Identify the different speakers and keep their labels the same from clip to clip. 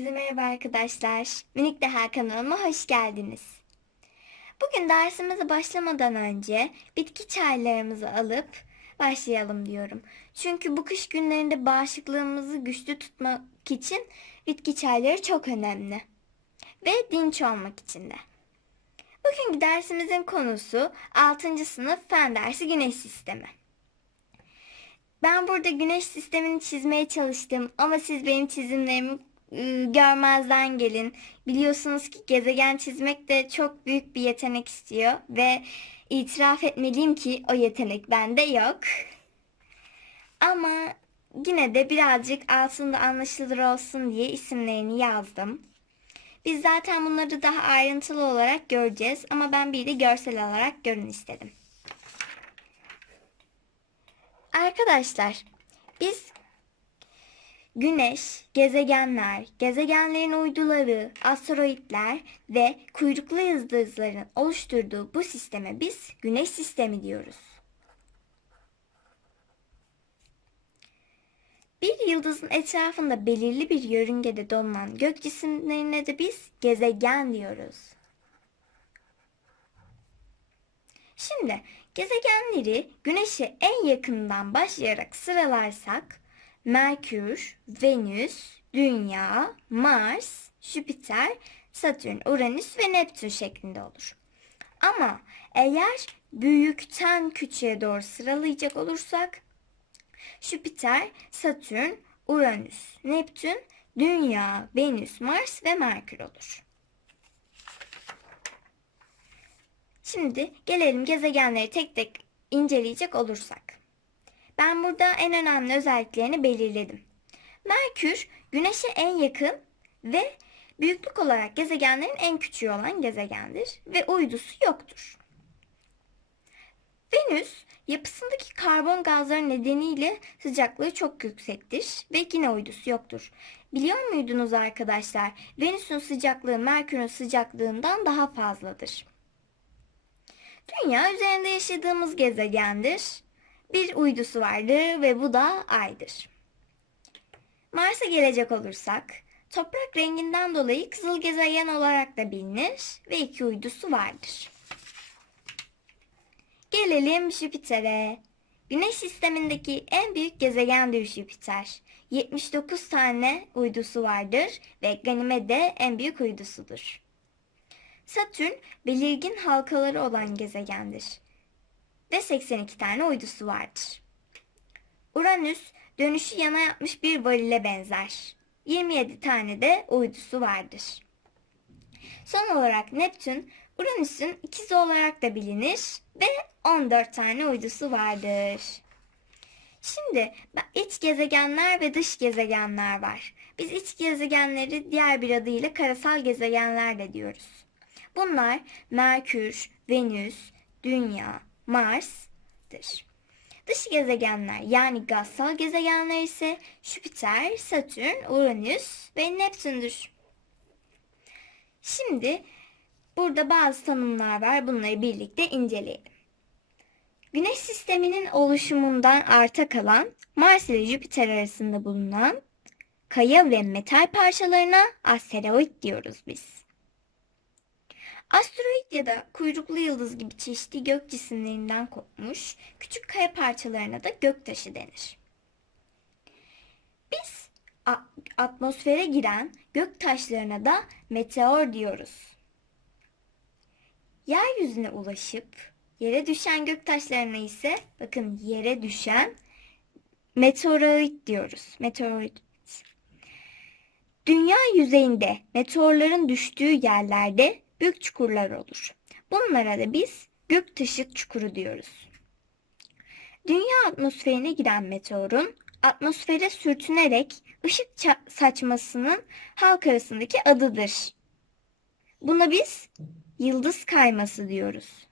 Speaker 1: Merhaba arkadaşlar. Minik Deha kanalıma hoş geldiniz. Bugün dersimize başlamadan önce bitki çaylarımızı alıp başlayalım diyorum. Çünkü bu kış günlerinde bağışıklığımızı güçlü tutmak için bitki çayları çok önemli. Ve dinç olmak için de. Bugünkü dersimizin konusu 6. sınıf fen dersi güneş sistemi. Ben burada güneş sistemini çizmeye çalıştım ama siz benim çizimlerimi görmezden gelin. Biliyorsunuz ki gezegen çizmek de çok büyük bir yetenek istiyor ve itiraf etmeliyim ki o yetenek bende yok. Ama yine de birazcık altında anlaşılır olsun diye isimlerini yazdım. Biz zaten bunları daha ayrıntılı olarak göreceğiz ama ben bir de görsel olarak görün istedim. Arkadaşlar biz Güneş, gezegenler, gezegenlerin uyduları, asteroitler ve kuyruklu yıldızların oluşturduğu bu sisteme biz Güneş sistemi diyoruz. Bir yıldızın etrafında belirli bir yörüngede dolanan gök cisimlerine de biz gezegen diyoruz. Şimdi gezegenleri Güneş'e en yakından başlayarak sıralarsak Merkür, Venüs, Dünya, Mars, Jüpiter, Satürn, Uranüs ve Neptün şeklinde olur. Ama eğer büyükten küçüğe doğru sıralayacak olursak Jüpiter, Satürn, Uranüs, Neptün, Dünya, Venüs, Mars ve Merkür olur. Şimdi gelelim gezegenleri tek tek inceleyecek olursak. Ben burada en önemli özelliklerini belirledim. Merkür Güneş'e en yakın ve büyüklük olarak gezegenlerin en küçüğü olan gezegendir ve uydusu yoktur. Venüs yapısındaki karbon gazları nedeniyle sıcaklığı çok yüksektir ve yine uydusu yoktur. Biliyor muydunuz arkadaşlar? Venüs'ün sıcaklığı Merkür'ün sıcaklığından daha fazladır. Dünya üzerinde yaşadığımız gezegendir bir uydusu vardır ve bu da Ay'dır. Mars'a gelecek olursak, toprak renginden dolayı kızıl gezegen olarak da bilinir ve iki uydusu vardır. Gelelim Jüpiter'e. Güneş sistemindeki en büyük gezegendir Jüpiter. 79 tane uydusu vardır ve Ganymede en büyük uydusudur. Satürn belirgin halkaları olan gezegendir ve 82 tane uydusu vardır. Uranüs dönüşü yana yapmış bir varile benzer. 27 tane de uydusu vardır. Son olarak Neptün Uranüs'ün ikizi olarak da bilinir ve 14 tane uydusu vardır. Şimdi iç gezegenler ve dış gezegenler var. Biz iç gezegenleri diğer bir adıyla karasal gezegenler de diyoruz. Bunlar Merkür, Venüs, Dünya, Mars'tır. Dış gezegenler yani gazsal gezegenler ise Jüpiter, Satürn, Uranüs ve Neptün'dür. Şimdi burada bazı tanımlar var. Bunları birlikte inceleyelim. Güneş sisteminin oluşumundan arta kalan Mars ile Jüpiter arasında bulunan kaya ve metal parçalarına asteroid diyoruz biz. Asteroid ya da kuyruklu yıldız gibi çeşitli gök cisimlerinden kopmuş küçük kaya parçalarına da göktaşı denir. Biz atmosfere giren gök taşlarına da meteor diyoruz. Yeryüzüne ulaşıp yere düşen gök taşlarına ise bakın yere düşen meteoroid diyoruz. Meteoroid. Dünya yüzeyinde meteorların düştüğü yerlerde büyük çukurlar olur. Bunlara da biz göktaşı çukuru diyoruz. Dünya atmosferine giden meteorun atmosfere sürtünerek ışık saçmasının halk arasındaki adıdır. Buna biz yıldız kayması diyoruz.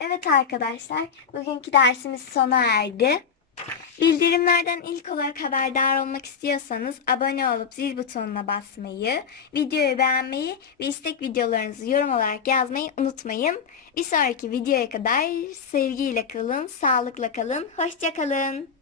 Speaker 1: Evet arkadaşlar, bugünkü dersimiz sona erdi. Bildirimlerden ilk olarak haberdar olmak istiyorsanız abone olup zil butonuna basmayı, videoyu beğenmeyi ve istek videolarınızı yorum olarak yazmayı unutmayın. Bir sonraki videoya kadar sevgiyle kalın, sağlıkla kalın, hoşça kalın.